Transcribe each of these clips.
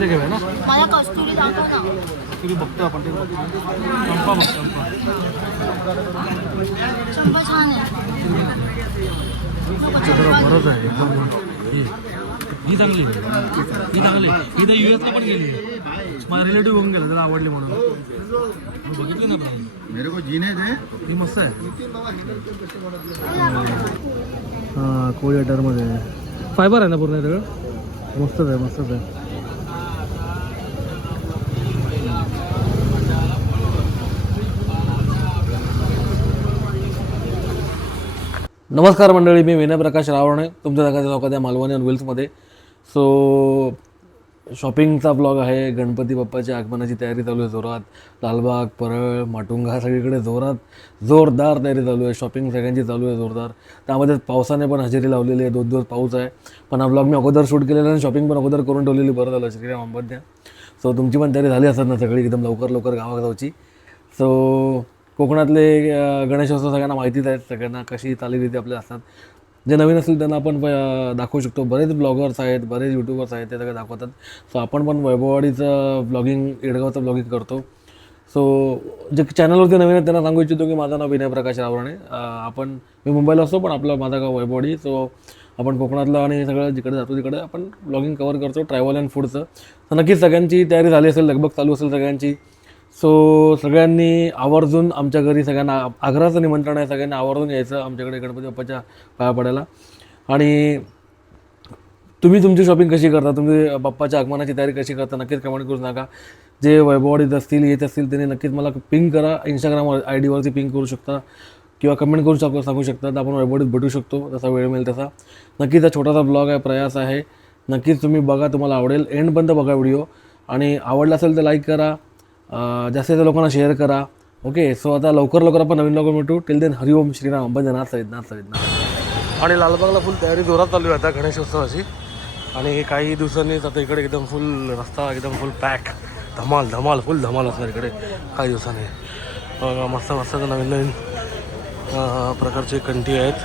मला कस्तुरी दाखव ना. तुम्ही बघतो आपण ते चंपा बघ चंपा. चंपा छान आहे. बरंच आहे. ही चांगली आहे. ही चांगली. ही तर यू एसला पण गेली माझा रिलेटिव्ह होऊन गेला त्याला आवडली म्हणून. मी बघितली ना पण? मेरे को जीने दे. ही मस्त आहे. हां कोळी मध्ये. फायबर आहे ना पूर्ण हे सगळं मस्तच आहे मस्तच आहे. नमस्कार मंडळी मी विनयप्रकाश रावणे. तुमच्या जगाच्या चौकात या मालवणी ऑन व्हील्समध्ये सो शॉपिंगचा ब्लॉग आहे. गणपती बाप्पाच्या आगमनाची तयारी चालू आहे जोरात. लालबाग परळ माटुंगा सगळीकडे जोरात. जोरदार तयारी चालू आहे. शॉपिंग सगळ्यांची चालू आहे जोरदार. त्यामध्ये पावसाने पण हजेरी लावलेली आहे. दोन दिवस पाऊस आहे. पण हा ब्लॉग मी अगोदर शूट केलेला आणि शॉपिंग पण अगोदर करून ठेवलेली बरं झालं. श्रीराम अंबद्या सो तुमची पण तयारी झाली असत ना सगळी? एकदम लवकर लवकर गावात जाऊची सो कोकणातले गणेशोत्सव सगळ्यांना माहितीच आहेत सगळ्यांना कशी चालीरीती आपल्या असतात. जे नवीन असतील त्यांना आपण दाखवू शकतो. बरेच ब्लॉगर्स आहेत बरेच यूट्यूबर्स आहेत ते सगळे दाखवतात. सो आपण पण वैभववाडीचं ब्लॉगिंग येडगावचं ब्लॉगिंग करतो. सो जे चॅनलवरती नवीन आहेत त्यांना सांगू इच्छितो की माझं नाव विनय प्रकाश रावराणे. आपण मी मुंबईला असतो पण आपलं माझं गाव वैभववाडी. सो आपण कोकणातलं आणि सगळं जिकडे जातो तिकडे आपण ब्लॉगिंग कवर करतो ट्रॅव्हल अँड फूडचं तर नक्कीच सगळ्यांची तयारी झाली असेल लगबग चालू असेल सगळ्यांची. सो सगळ्यांनी आवर्जून आमच्या घरी सगळ्यांना आग्रहाचं निमंत्रण आहे सगळ्यांनी आवर्जून यायचं आमच्याकडे गणपती बाप्पाच्या पाया पडायला. आणि तुम्ही तुमची शॉपिंग कशी करता? तुम्ही बाप्पाच्या आगमनाची तयारी कशी करता? नक्कीच कमेंट करू नका. जे वैभववाडीत असतील येत असतील त्यांनी नक्कीच मला पिंग करा. इंस्टाग्रामवर आय डीवरती पिंग करू शकता. किंवा कमेंट करू शकता सांगू शकता. तर आपण वैभवडीत भेटू शकतो. जसा वेळ मिळेल तसा. नक्कीच हा छोटासा ब्लॉग आहे प्रयास आहे. नक्कीच तुम्ही बघा तुम्हाला आवडेल. एंडपर्यंत बघा व्हिडिओ आणि आवडला असेल तर लाईक करा. जास्तीत जास्त लोकांना शेअर करा. ओके सो आता लवकर लवकर आपण नवीन लोक भेटू टिल देन हरिओम श्रीराम. बंद नाथ सहित आणि लालबागला फुल तयारी जोरात चालू आहे आता गणेशोत्सवाची. आणि काही दिवसांनीच आता इकडे एकदम फुल रस्ता एकदम फुल पॅक धमाल धमाल फुल धमाल असणार इकडे. काही दिवसांनी. मस्त मस्त नवीन नवीन प्रकारचे कंठी आहेत.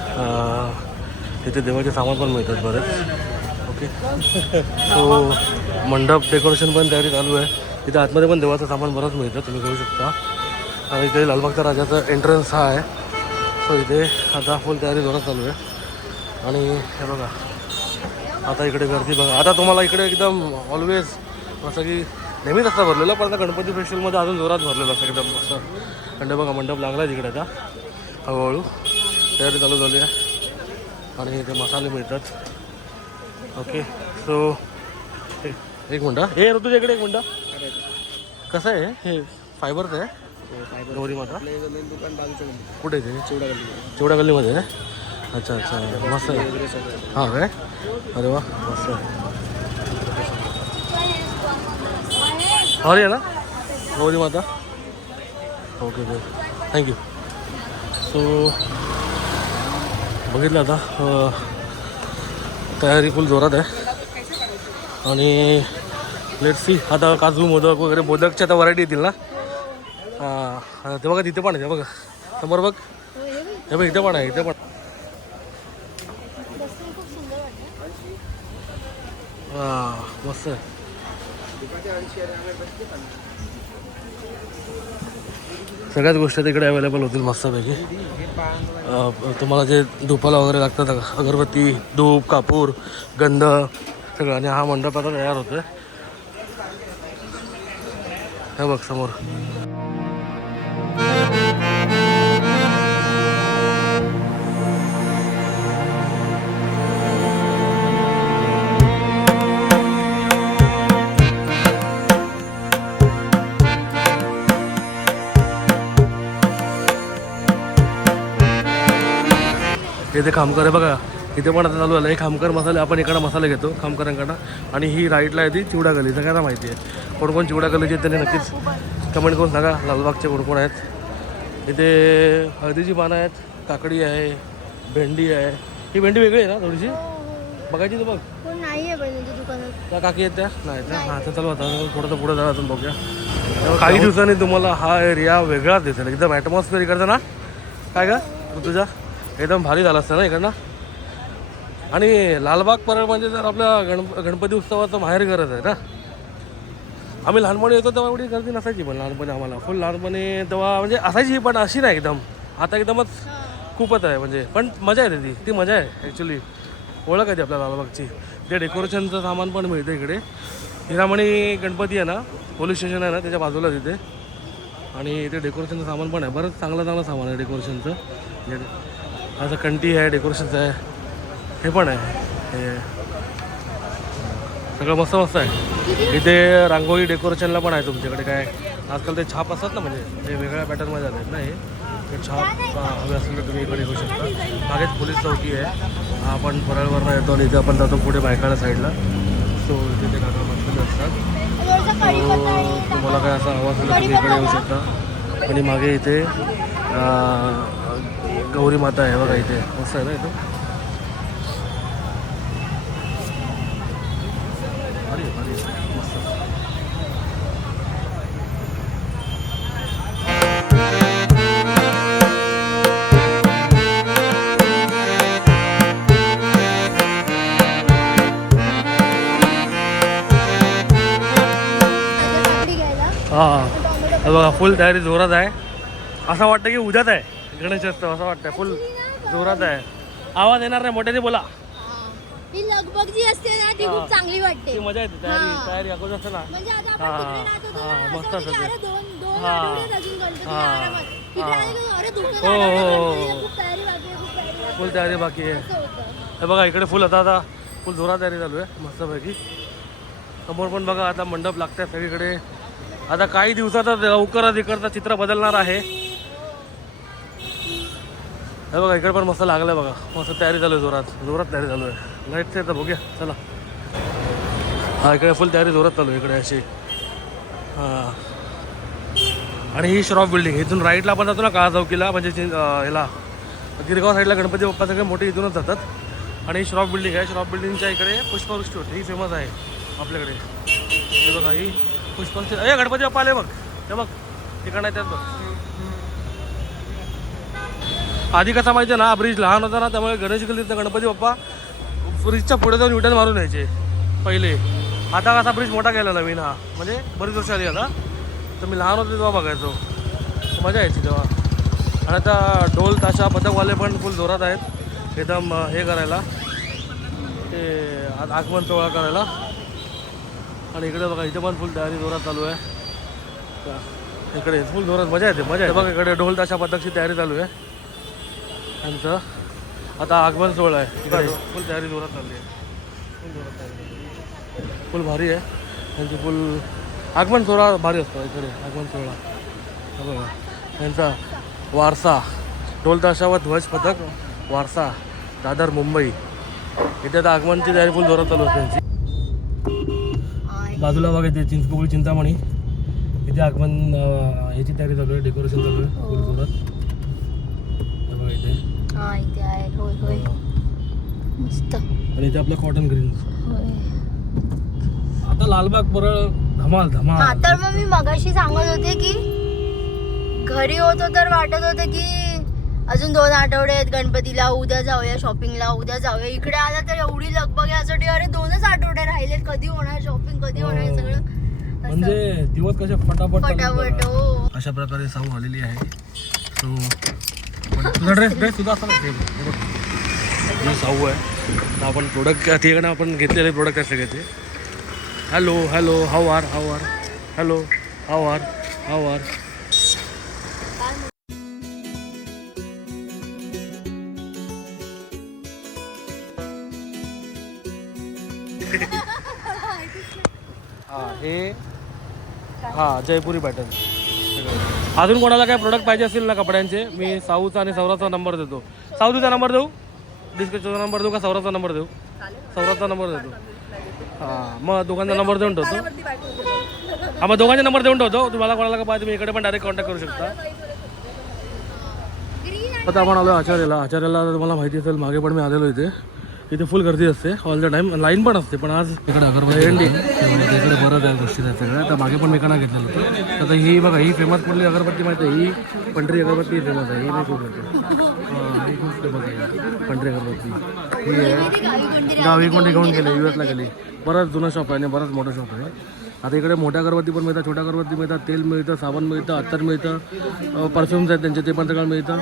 तिथे देवाचे सामान पण मिळतात बरेच. ओके सो मंडप डेकोरेशन पण तयारी चालू आहे. तिथे आतमध्ये पण देवाचं सामान बरंच मिळतं तुम्ही घेऊ शकता. आणि इथे लालबागचा राजाचा एंट्रन्स हा आहे. सो इथे आता फुल तयारी जोरात चालू आहे. आणि हे बघा आता इकडे गर्दी बघा. आता तुम्हाला इकडे एकदम ऑलवेज असं की नेहमीच असता भरलेलं पण आता गणपती फेस्टिवलमध्ये अजून जोरात भरलेलं असं एकदम मस्त खंड बघा मंडप लागला तिकडे आता हळूहळू. तयारी चालू झाली आहे. आणि इथे मसाले मिळतात. ओके सो एक मिनटं हे. ऋतूच्या इकडे एक मिनटं. कसं आहे? हे फायबरचं आहे? गौरी माता. कुठे आहे ते? चिवडा गल्लीमध्ये आहे अच्छा अच्छा. मस्त आहे. हां काय? अरे वा मस्त आहे. ना? गौरी माता. ओके ओके थँक्यू सो बघितलं आता तयारी फुल जोरात आहे. आणि लेट सी आता काजू मोदक वगैरे मोदकच्या आता व्हरायटी येतील ना? हां ते बघा तिथे पण आहे ते बघा. समोर बघ. हे बघ इथे पण आहे इथे पण. हां मस्त. आहे सगळ्याच गोष्टी तिकडे अवेलेबल होतील मस्तपैकी. तुम्हाला जे धुपाला वगैरे लागतात अगरबत्ती धूप कापूर गंध सगळं. आणि हा मंडप आता तयार आहे हे बघ समोर. इथे खामकर आहे बघा. इथे पण आता चालू झालं. आहे खामकर मसाले आपण इकडं मसाले घेतो खामकरांकडं आणि ही राईटला आहे ती चिवडा गली सगळ्यांना माहिती आहे. कोण कोण चिवडा गलीचे त्यांनी नक्कीच कमेंट करून सांगा. लालबागचे कोण कोण आहेत? इथे हळदीची पानं आहेत काकडी आहे भेंडी आहे. ही भेंडी वेगळी आहे ना थोडीशी? बघायची तर बघ. त्या काकी आहेत त्या? नाही त्या हां तर चला आता थोडंसं पुढे जाऊ अजून बघूया. काही दिवसांनी तुम्हाला हा एरिया वेगळाच दिसेल. एकदम ॲटमॉस्फिअर इकडचं ना? काय का तुझा एकदम भारी झाला असतं ना इकडनं? आणि लालबाग परळ म्हणजे जर आपल्या गण गणपती उत्सवाचं माहेर गरज आहे ना? आम्ही लहानपणी येतो तेव्हा एवढी गर्दी नसायची पण लहानपणी आम्हाला. फुल लहानपणी तेव्हा म्हणजे असायची पण अशी नाही एकदम. आता एकदमच खूपच आहे म्हणजे. पण मजा येते ती. ती मजा आहे ॲक्च्युली ओळख आहे ती आपल्या लालबागची. ते डेकोरेशनचं सामान पण मिळतं इकडे. हिरामणी गणपती आहे ना? पोलीस स्टेशन आहे ना? त्याच्या बाजूला तिथे. आणि इथे डेकोरेशनचं सामान पण आहे. बरंच चांगलं चांगलं सामान आहे डेकोरेशनचं असं कंटी आहे डेकोरेशनचं आहे. हे पण आहे. हे. सगळं मस्त मस्त आहे. इथे रांगोळी डेकोरेशनला पण आहे तुमच्याकडे काय? आजकाल ते छाप असतात ना म्हणजे ते वेगळ्या पॅटर्नमध्ये आले ना हे. ते छाप हवे असेल तर तुम्ही इकडे घेऊ शकता. मागेच पोलीस चौकी आहे. आपण परळवरनं येतो आणि इथे आपण जातो पुढे बायकाळा साईडला. सो इथे ते काका बसलेले असतात थोडंसं तुम्हाला काय असा हवा असेल तर तुम्ही इकडे येऊ शकता. आणि मागे इथे गौरी माता आहे बघा इथे. मस्त आहे ना इथं? फुल तयारी जोरात आहे असं वाटतं की उद्याच आहे गणेशोत्सव असं वाटतं फुल जोरात आहे आवाज येणार नाही मोठ्याने बोला लगबग जी असते ना ती. खूप चांगली ती मजा येते तयारी. तयारी अगोदर असते ना म्हणजे आता आपण तिकडे राहत होतो ना, असं मस्त वाटतं की असतं ते. अरे दोन दोन हा. आठवडे अजून गणपती हा. आरामात. तिकडे हा. आले की अरे दोन हो, हो, हो. खूप तयारी खूप तयारी फुल तयारी बाकी आहे आहे. असं होतं. हे बघा इकडे फुल आता आता फुल जोरात तयारी चालू आहे मस्तपैकी समोर पण बघा आता मंडप लागतात सगळीकडे आता काही दिवसातच लवकरच इकडचं चित्र बदलणार आहे. हे बघा इकडे पण मस्त लागलं बघा. मस्त तयारी चालू आहे जोरात. जोरात तयारी चालू आहे. लाईटचं तर बघूया. चला. हा इकडे फुल तयारी जोरात चालू आहे. इकडे अशी. हां. आणि ही श्रॉफ बिल्डिंग इथून राईटला आपण जातो ना काळा चौकीला म्हणजे ह्याला. गिरगाव साईडला गणपती बाप्पा सगळे मोठे इथूनच जातात. आणि ही श्रॉफ बिल्डिंग आहे श्रॉफ बिल्डिंगच्या इकडे पुष्पवृष्टी होते. ही फेमस आहे आपल्याकडे. हे बघा ही. पुष्पवृष्टी अरे गणपती बाप्पा आले बघ. ते बघ ठिकाण आहे त्यात बघ. आधी कसा माहिती आहे ना ब्रिज लहान होता ना त्यामुळे गणेश गल्लीत गणपती बाप्पा ब्रिजच्या पुढे जाऊन युटर्न मारून यायचे पहिले. आता कसा ब्रिज मोठा केला नवीन हा. म्हणजे बरीच वर्ष आली आता तर मी लहान होतो तेव्हा बघायचो. मजा यायची तेव्हा. आणि आता ढोल ताशा पथकवाले पण फुल जोरात आहेत. एकदम हे करायला. ते आगमन सोहळा करायला. आणि इकडे बघा इथे पण फुल तयारी जोरात चालू आहे. इकडे फुल जोरात मजा येते मजा येते. बघा इकडे ढोल ताशा पथकची तयारी चालू आहे. त्यांचं. आता आगमन सोहळा आहे. इकडे फुल तयारी जोरात चालली आहे. फुल भारी आहे. त्यांची फुल आगमन सोहळा भारी असतो इकडे आगमन सोहळा. बघा त्यांचा वारसा. ढोल ताशा व ध्वज पथक वारसा. दादर मुंबई. इथे आता आगमनची तयारी फुल जोरात चालू असते त्यांची. बाजूला बघा इथे चिंचपोकळी चिंतामणी. इथे आगमन अं, ह्याची तयारी चालू आहे डेकोरेशन चालू आहे हे. बघा इथे. हा आणि इथे आपलं कॉटन ग्रीन आता लालबाग परळ धमाल धमाल. तर मग मी मगाशी सांगत होते की घरी होतो तर वाटत होतं की अजून दोन आठवडे आहेत. गणपतीला उद्या जाऊया शॉपिंगला उद्या जाऊया. इकडे आला तर एवढी लगबग यासाठी अरे दोनच आठवडे राहिले कधी होणार शॉपिंग कधी होणार हे. सगळं. म्हणजे दिवस कसे फटाफट फटाफट. हो. अशा प्रकारे साऊ आलेली आहे. सो तुझा ड्रेस ड्रेस हे. ही साऊ आहे. आपण प्रोडक्ट तिकडे आपण घेतलेले प्रोडक्ट असे घेते. Hello hello how are how are hello how are how are हे हां जयपुरी पॅटर्न अजून कोणाला काय प्रोडक्ट पाहिजे असतील ना कपड्यांचे? मी साऊचा आणि सौराचा नंबर देतो. साऊदीचा नंबर देऊ? डिस्कशनचा नंबर देऊ का सौराचा नंबर देऊ? सौराचा नंबर देतो. हां मग दोघांचा नंबर देऊन ठेवतो. हां मग दोघांचा नंबर देऊन ठेवतो. तुम्हाला कोणाला का पाहिजे तुम्ही इकडे पण डायरेक्ट कॉन्टॅक्ट करू शकता. आता आपण आलो आचार्याला. आचार्याला तुम्हाला माहिती असेल मागे पण मी आलेलो इथे. इथे फुल गर्दी असते ऑल द टाईम लाईन पण असते पण आज इकडे अगरबत्ती इकडे बरं त्या गोष्टी आहेत सगळ्या तर मागे पण मी इकडे घेतलेलं होतं. आता ही बघा ही फेमस कुठली अगरबत्ती माहिती आहे? ही पंढरी अगरबत्ती फेमस आहे. ही नाही खूप हां खूप फेमस आहे. पंढरी अगरबत्ती. ही आहे. गावी कोणती घेऊन गेले यू एसला गेली. बरंच जुनं शॉप आहे आणि बरंच मोठं शॉप आहे. आता इकडे मोठ्या अगरबत्ती पण मिळतात छोट्या अगरबत्ती मिळतात तेल मिळतं साबण मिळतं अत्तर मिळतं परफ्युम्स आहेत त्यांचे ते पण सगळं मिळतं.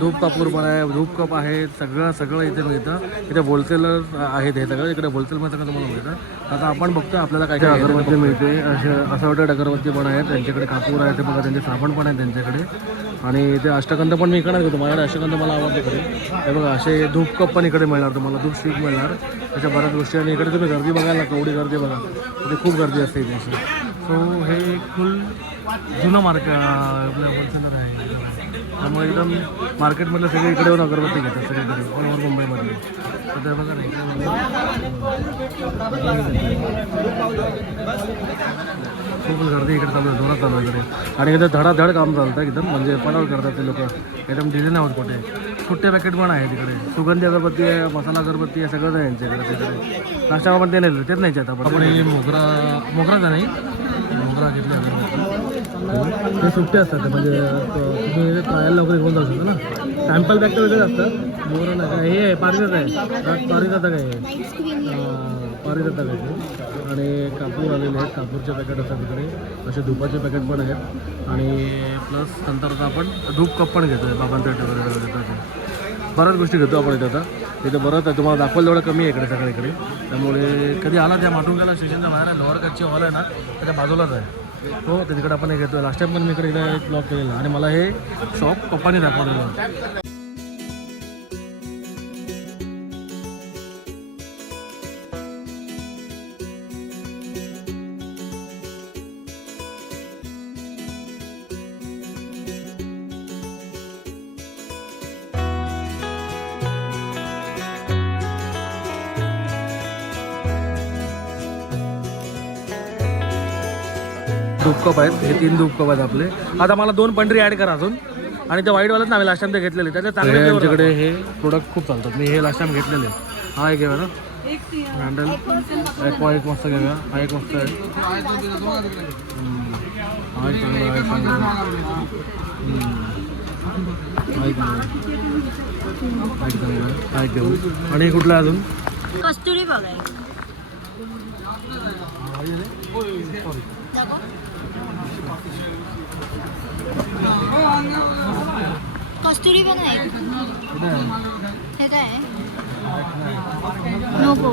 धूप कापूर पण आहे धूप कप आहेत सगळं सगळं इथे मिळतं. इथे होलसेलर आहेत हे सगळं इकडे होलसेलमध्ये सगळं तुम्हाला मिळतं. आता आपण बघतो आपल्याला काय काय अगरबत्ती मिळते असे असं अगरबत्ती पण आहेत त्यांच्याकडे कापूर आहे ते बघा त्यांचे साबण पण आहेत त्यांच्याकडे. आणि ते अष्टगंध पण मी इकडे घेतो माझ्याकडे अष्टगंध मला आवडते इकडे हे बघा असे धूप कप पण इकडे मिळणार तुम्हाला धूप स्टिक मिळणार. अशा बऱ्याच गोष्टी. आणि इकडे तुम्ही गर्दी बघायला कवडी गर्दी बघा. इथे खूप गर्दी असते इथे अशी. सो हे फुल जुनं मार्केट आपलं होलसेलर आहे. त्यामुळे एकदम मार्केटमधलं सगळे इकडे येऊन अगरबत्ती घेतात सगळीकडे ऑल ओव्हर मुंबईमध्ये. तर ते बघा नाही इकडे खूप गर्दी इकडे चालू आहे जोरात चालू आहे इकडे. आणि इकडे धडाधड काम चालतं एकदम म्हणजे पडावर करतात ते लोक. एकदम डिझे नाही होत कुठे. सुट्टे पॅकेट पण आहे तिकडे सुगंधी अगरबत्ती आहे मसाला अगरबत्ती आहे सगळंच आहे यांच्याकडे तिकडे. नाश्ता पण ते नाही तेच नाही आता आपण हे मोगरा मोगराचा नाही मोगरा घेतले अगरबत्ती. ते सुट्टे असतात म्हणजे तुम्ही ट्रायल वगैरे घेऊन जाऊ शकता ना. सॅम्पल बॅग तर वेगळे असतात मोगरा नाही काय हे आहे. पारिजात आहे. पारिजात काय आहे. पारिजात टाकायचे आणि कापूर आलेले आहेत. कापूरचे पॅकेट असतात तिकडे. असे धुपाचे पॅकेट पण आहेत. आणि प्लस नंतर आपण धूप कप पण घेतो आहे बाबांच्या वगैरे देतात बऱ्याच गोष्टी घेतो आपण इथे आता. इथे बरंच आहे तुम्हाला दाखवलं एवढं कमी आहे इकडे सगळीकडे. त्यामुळे कधी आला त्या माटुंग्याला? स्टेशनच्या बाहेर आहे. लोअर कच्ची हॉल आहे ना त्याच्या बाजूलाच आहे. हो तर तिकडे आपण हे घेतो लास्ट टाईम पण मी इकडे इकडे एक ब्लॉक केलेला. आणि मला हे शॉप पप्पाने दाखवलेलं. कप आहेत. हे तीन धूप कप आहेत आपले. आता मला दोन पंढरी ॲड करा अजून. आणि ते व्हाईटवालेच ना लास्ट टाइम ते घेतलेले. त्याचे चांगले आमच्याकडे हे प्रोडक्ट खूप चालतात. मी हे लास्ट टाइम घेतलेले. हा एक घेऊया ना. हँडल एक्वा एक मस्त घेऊया. हा एक मस्त आहे. हा एक चांगला. हा एक चांगला. हा एक चांगला. हा एक घेऊ आणि कुठला आहे अजून? कस्तुरी बघाय कस्तुरी पण आहे हे काय? नको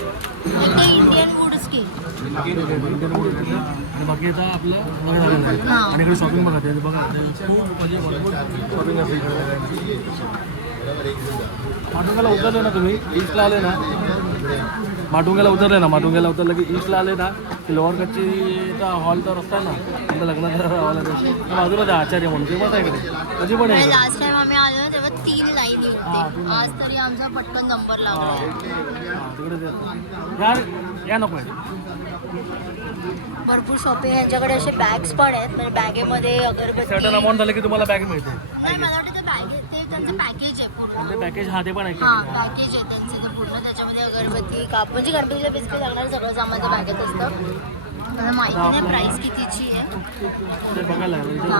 इंडियन आणि बाकी आता आपलं बघा झालेलं आहे. हां. आणि इकडे शॉपिंग बघा ते बघा ते खूप म्हणजे शॉपिंग. माटुंग्याला उतरले ना तुम्ही? ईस्टला आले ना? माटुंग्याला उतरले ना? माटुंग्याला उतरलं की ईस्टला आले ना? की लोअर कच्ची हॉलचा रस्ता आहे ना? तिथं लग्नाचा हॉल आहे तो. बाजूला त्या आचार्य म्हणून. फेमस आहे इकडे कधी पण आहे. लास्ट टाइम आम्ही आलो ना तेव्हा तीन लाईनी होती. आज तरी आमचा पटकन नंबर लागला. तिकडे ते असतं. या नको आहे. भरपूर शॉपिंग यांच्याकडे असे बॅग्स पण आहेत. म्हणजे बॅगेमध्ये अगरबत्ती. सर्टन अमाऊंट झालं की तुम्हाला बॅग मिळते. नाही मला वाटतं ते बॅग ते त्यांचं पॅकेज आहे पूर्ण. ते पॅकेज हा ते पण आहे. हा पॅकेज आहे त्यांचं ते पूर्ण. त्याच्यामध्ये अगरबत्ती काप म्हणजे गणपतीला बेसिकली लागणार सगळं सामान त्या बॅगेत असतं. मला माहिती नाही प्राइस कितीची आहे. ते बघायला आहे. इथे हा.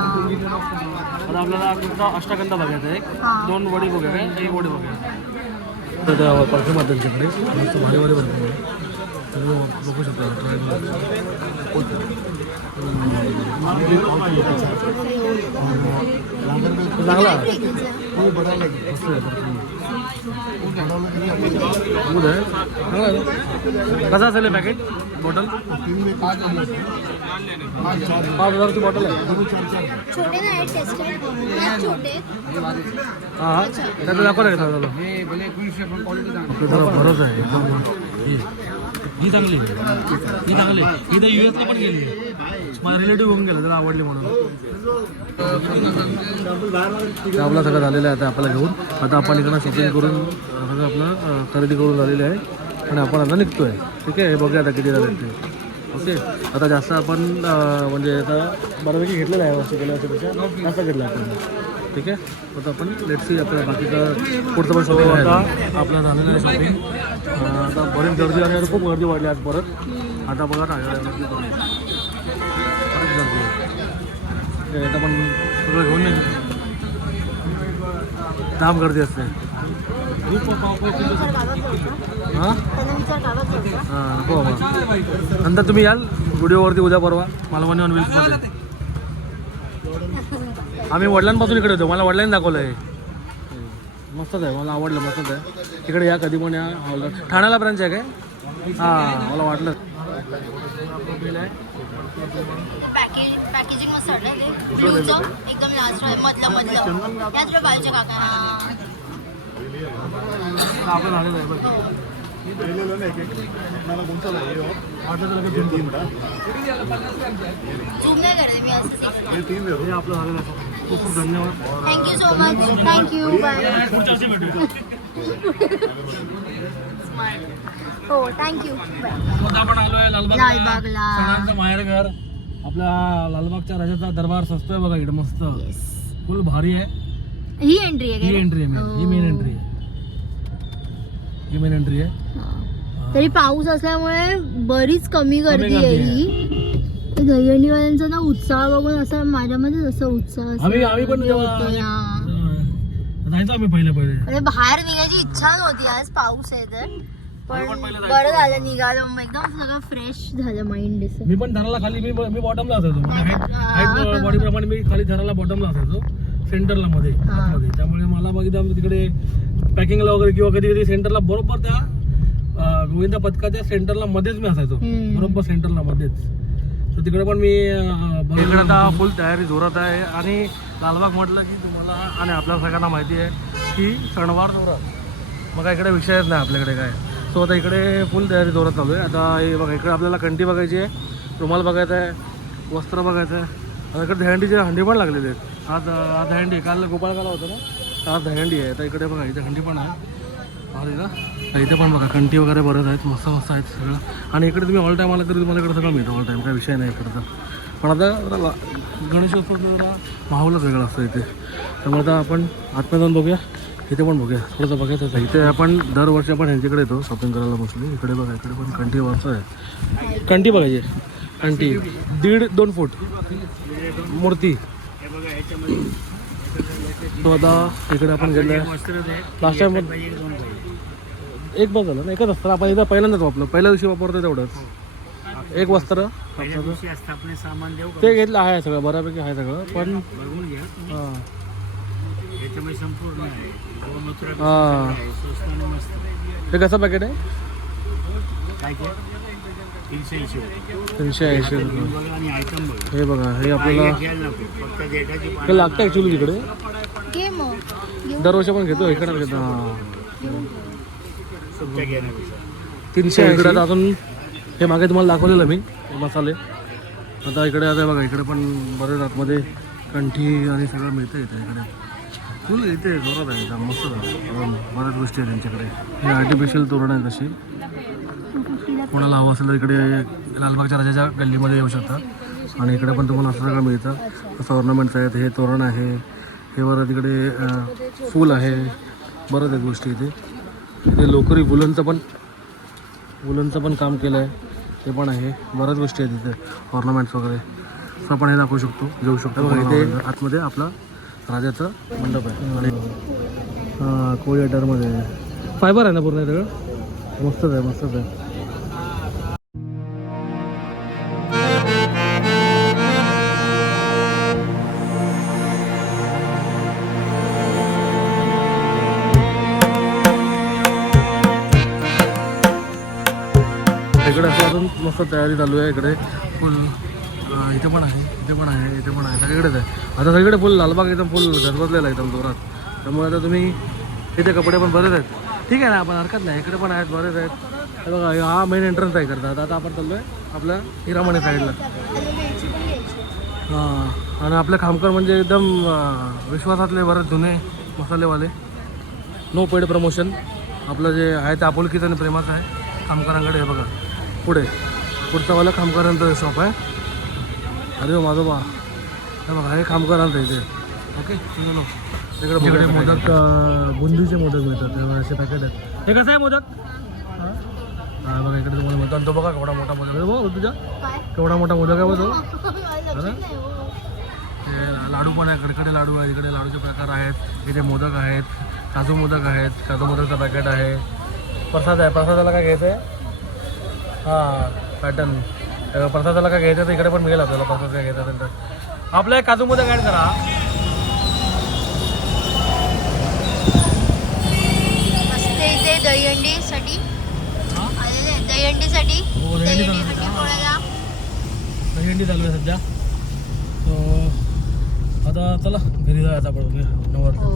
आता आपल्याला कुठला अष्टगंध बघायचं आहे. हां. दोन वडी बघूया एक वडी बघूया. परफ्यूम त्यांच्याकडे. भारी बघू शकता. चांगला. आहे. मस्त आहे. आहे आहे? कसा असेल पॅकेट बॉटल पाच हजारची बॉटल आहे. हां हां त्याचं दाखव ना दादा बरंच आहे. ही चांगली ही चांगली ही तर यू एसला पण गेली माझा रिलेटिव्ह होऊन गेला त्याला आवडली म्हणून. आपला आपलं सगळं झालेलं आहे आता आपल्याला घेऊन. आता आपण इकडं शॉपिंग करून सगळं आपलं खरेदी करून झालेली आहे. आणि आपण आता निघतो आहे ठीक आहे? हे बघूया आता किती झालं ते. ओके? आता जास्त आपण म्हणजे आता बऱ्यापैकी घेतलेलं आहे वर्षी गेल्या वर्षीपेक्षा. जास्त घेतलं आहे आपण. ठीक आहे? आता आपण लेट सी आपल्या बाकीचं पुढचं पण शॉपिंग आता आपलं झालेलं आहे शॉपिंग आता बरीच गर्दी आणि खूप गर्दी वाढली आज परत. आता बघा ना गर्दी गर्दी आहे. ठीक आहे, आता आपण सगळं घेऊन नाही दाम गर्दी असते. हां? हां नको हो, बाबा हो. नंतर तुम्ही याल व्हिडिओवरती उद्या परवा. मालवणी ऑन व्हील्समध्ये आम्ही वडिलांपासून इकडे होतो मला वडिलांनी दाखवलं आहे मस्तच आहे मला आवडलं मस्तच आहे. इकडे या कधी पण या. आवडलं. ठाण्याला ब्रांच आहे काय? हां मला वाटलं. पॅकेजिंग मस्त एकदम लास्ट मधलं मधलं. आपलं झालेलं आहे बघ. तीन. हे आपलं झालेलं आहे. खूप खूप धन्यवाद thank you so much thank you bye हो थँक्यू आपण आलोय लालबाग लालबागला. सणांचं माहेर घर. आपल्या लालबागच्या राजाचा दरबार सजतोय बघा इकडे मस्त. फुल भारी आहे. ही एंट्री आहे ही? एंट्री आहे. ही मेन एंट्री आहे. ही मेन एंट्री आहे. हा. तरी पाऊस असल्यामुळे बरीच कमी गर्दी आहे. ही. दहीहंडीवाल्यांचा ना उत्साह बघून असं माझ्यामध्ये असं उत्साह आम्ही आम्ही पण जेव्हा होतोय ना. अं, जायचो आम्ही पहिले पहिले. अरे बाहेर निघायची इच्छा नव्हती आज पाऊस आहे तर. पण पण पहिलं बरं झालं निघालो. मग एकदम सगळं फ्रेश झालं माइंड मी पण धराला खाली मी मी बॉटमला असायचो. हाईट बॉडी प्रमाणे मी खाली धराला बॉटमला असायचो. सेंटरला मध्ये हा. आतमध्ये. त्यामुळे मला मग एकदम तिकडे पॅकिंगला वगैरे किंवा कधी कधी सेंटरला बरोबर त्या अं, गोविंदा पथकाच्या सेंटरला मध्येच मी असायचो. हम्म. बरोबर सेंटरला मध्येच. तर तिकडे पण मी इकडे आता फुल तयारी जोरात आहे. आणि लालबाग म्हटलं की तुम्हाला आणि आपल्या सगळ्यांना माहिती आहे की सणवार जोरात. मग इकडे विषयच नाही आपल्याकडे काय. सो आता इकडे फुल तयारी जोरात चालू आहे. आता हे बघा इकडे आपल्याला कंटी बघायची आहे रुमाल बघायचा आहे वस्त्र बघायचं आहे. आता इकडे दहंडीचे हंडी पण लागलेले आहेत. आज आज दहंडी आहे. काल गोपाळकाला होतं ना तर आज दहंडी आहे. तर इकडे बघा इथे हंडी पण आहे. ना इथे पण बघा कंटी वगैरे बरंच आहेत मस्त मस्त आहेत सगळं. आणि इकडे तुम्ही ऑल टाईम आला तरी तुम्हाला इकडे सगळं मिळतं ऑल टाईम काय विषय नाही इकडचा. पण आता जरा ला- गणेशोत्सव जरा माहोलच वेगळा असतं इथे. त्यामुळे आता आपण आतमध्ये जाऊन बघूया. इथे पण बघूया थोडंसं बघायचं आहे. इथे आपण दरवर्षी आपण ह्यांच्याकडे येतो शॉपिंग करायला मोस्टली इकडे बघा इकडे पण कंटी वरचं आहे. कंटी बघायची कंटी दीड दोन फूट. मूर्ती. तो आता इकडे आपण गेलो लास्ट टाईम एक बस झालं ना एकच असतं. आपण एकदा पहिल्यांदाच वापरलं. पहिल्या दिवशी वापरतो तेवढंच. एक वस्त्र आपले सामान देऊ ते घेतलं आहे सगळं बऱ्यापैकी आहे सगळं पण बघून घ्या. हां. याच्यामध्ये संपूर्ण आहे. गोमूत्र हां. आहे, स्वस्त आणि मस्त हे कसं पॅकेट आहे? काय ते? तीनशे ऐंशी रुपये. तीनशे ऐंशी रुपये. बघा आणि आयटम बघा. हे बघा हे आपल्याला काही घ्यायला नको फक्त देठाची हे लागतं ॲक्च्युली तिकडे. घे मग. घेऊ. दरवर्षी पण घेतो इकडे घेतो. हां. तीनशे इकडे आता अजून हे मागे तुम्हाला दाखवलेलं मी मसाले. आता इकडे आता बघा इकडे पण बरेच आतमध्ये कंठी आणि सगळं मिळतं इथे इकडे. फुल इथे जोरात आहे एकदम मस्त बऱ्याच गोष्टी आहेत त्यांच्याकडे. हे आर्टिफिशियल तोरण आहे तशी कोणाला हवं असेल तर इकडे लालबागच्या राजाच्या गल्लीमध्ये येऊ शकतात आणि इकडे पण तुम्हाला असं सगळं मिळतं. असं ऑर्नामेंट्स आहेत हे तोरण आहे हे बरं तिकडे फूल आहे. बरंच आहेत गोष्टी इथे. इथे लोकरी वुलनचं पण वुलनचं पण काम केलं आहे ते पण आहे. बऱ्याच गोष्टी आहेत तिथे ऑर्नामेंट्स वगैरे. असं आपण हे दाखवू शकतो. घेऊ शकतो इथे आतमध्ये आपला राजाचं मंडप आहे. आणि हां कोळी अड्डरमध्ये फायबर आहे ना पूर्ण सगळं मस्तच आहे मस्तच आहे. मस्त तयारी चालू आहे इकडे. फुल इथे पण आहे इथे पण आहे इथे पण आहे. सगळीकडेच आहे. आता सगळीकडे फुल लालबाग एकदम फुल गजबजलेला आहे एकदम जोरात. त्यामुळे आता तुम्ही इथे कपडे पण बरेच आहेत. ठीक आहे ना आपण हरकत नाही. इकडे पण आहेत बरेच आहेत. बघा हा मेन एंट्रन्स आहे करतात आता आपण चाललो आहे आपल्या हिरामणी साईडला हां. आणि आपले खामकर म्हणजे एकदम विश्वासातले बरेच जुने मसालेवाले. नो पेड प्रमोशन आपलं जे आहे ते आपुलकीचं आणि प्रेमाचं आहे. खामकरांकडे हे बघा. पुढे. पुढचं वाला खामकरांचं शॉप आहे. अरे वा माझं बा हे बघा हे खामकरांचं इथे. ओके चलो तिकडे तिकडे मोदक बुंदीचे मोदक मिळतात. हे असे पॅकेट आहेत. हे कसं आहे मोदक? हां बघा इकडे तुम्हाला आणि तो बघा केवढा मोठा मोदक. बघा काय केवढा मोठा मोदक आहे बघा हो. लाडू पण आहे कडकडे लाडू आहे. इकडे लाडूचे प्रकार आहेत. इथे मोदक आहेत. काजू मोदक आहेत. काजू मोदकचं पॅकेट आहे. प्रसाद आहे. प्रसादाला काय घ्यायचं आहे हां. पॅटर्न प्रसादाला काय घ्यायचं तर इकडे पण मिळेल आपल्याला. प्रसाद काय घ्यायचा असेल तर. आपलं एक काजू मोदक ॲड करा. मस्त इथे दहीहंडीसाठी हां? आलेले आहेत. दहीहंडीसाठी हो, दहीहंडी चालू पोळ्याला दहीहंडी चालू आहे सध्या. सो आता चला घरी जायचं आपण. नवर हो.